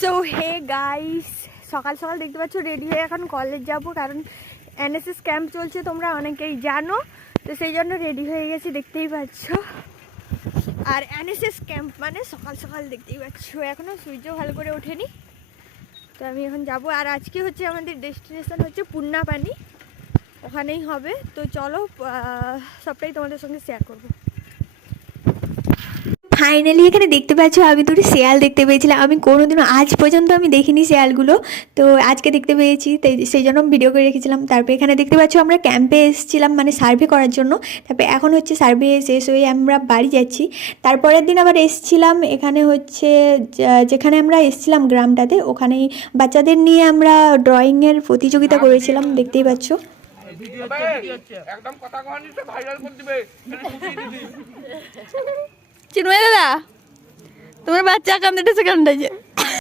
So hey guys, সকাল সকাল দেখতে পাচ্ছ রেডি হয়ে এখন কলেজ যাব, কারণ এনএসএস ক্যাম্প চলছে, তোমরা অনেকেই জানো। তো সেই জন্য রেডি হয়ে গেছি, দেখতেই পাচ্ছ। আর এনএসএস ক্যাম্প মানে সকাল সকাল দেখতেই পাচ্ছ, এখনও সূর্য ভালো করে ওঠেনি। তো আমি এখন যাব। আর আজকে হচ্ছে আমাদের ডেস্টিনেশন হচ্ছে পুন্নাপানি, ওখানেই হবে। তো চলো সবটাই তোমাদের সঙ্গে শেয়ার করবো। ফাইনালি এখানে দেখতে পাচ্ছ আমি দুটো শেয়াল দেখতে পেয়েছিলাম। আমি কোনোদিনও আজ পর্যন্ত আমি দেখিনি শেয়ালগুলো, তো আজকে দেখতে পেয়েছি, তাই সেই জন্য ভিডিও করে রেখেছিলাম। তারপরে এখানে দেখতে পাচ্ছ আমরা ক্যাম্পে এসেছিলাম মানে সার্ভে করার জন্য। তারপরে এখন হচ্ছে সার্ভে শেষ হয়ে আমরা বাড়ি যাচ্ছি। তারপরের দিন আবার এসেছিলাম এখানে হচ্ছে যেখানে আমরা এসেছিলাম গ্রামটাতে, ওখানেই বাচ্চাদের নিয়ে আমরা ড্রয়িংয়ের প্রতিযোগিতা করেছিলাম, দেখতেই পাচ্ছ। একদম কথা কহানি তো ভাইরাল করে দিবে। চিন্ময় দাদা, তোমার বাচ্চা কান্দাটা সেখানটায় যে